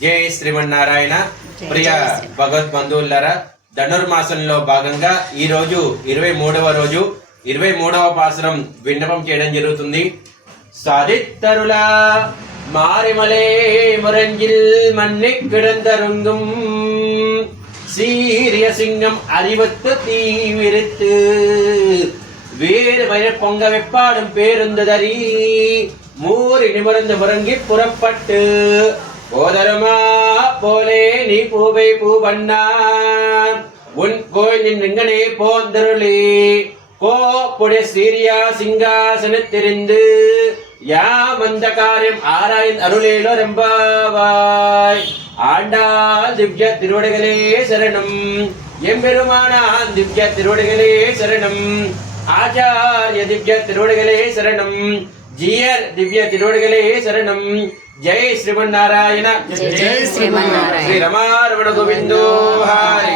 జై శ్రీమన్నారాయణ. ప్రియ భగవద్ బంధువులారా, ధనుర్మాసంలో భాగంగా ఈ రోజు 23వ రోజు 23వ పాసురం విన్నపం చేయడం జరుగుతుంది. సాదిత్తరులా மாரிமலே முரஞ்சில் மண்ணை கிடந்தருங்கும் சீரிய சிங்கம் அறிவத்து தீவிரித்து வேறு வயல் பொங்க வெப்பாடும் பேருந்ததறி மூறி நிமிர்ந்து முறங்கி புறப்பட்டு போதருமா போலே நீ பூவை பூவண்ணா உன் கோயிலின் எங்கனே போந்தருளி கோப்புடைய சீரியா சிங்காசனத்திருந்து யாம் அந்த காரியம் ஆராய்ந்து அருளேலோ ரெம்பாவாய். ஆண்டாள் திவ்ய திருவடிகளே சரணம். எம்பெருமானான் திவ்ய திருவடிகளே சரணம். ஆச்சாரிய திவ்ய திருவடிகளே சரணம். ஜியர் திவ்ய திருவடிகளே சரணம். ஜெய் ஸ்ரீமன்னாராயண. ஜெய் ஸ்ரீமன்னாராயண. ஸ்ரீ ரமாரமண கோவிந்தோ ஹரி.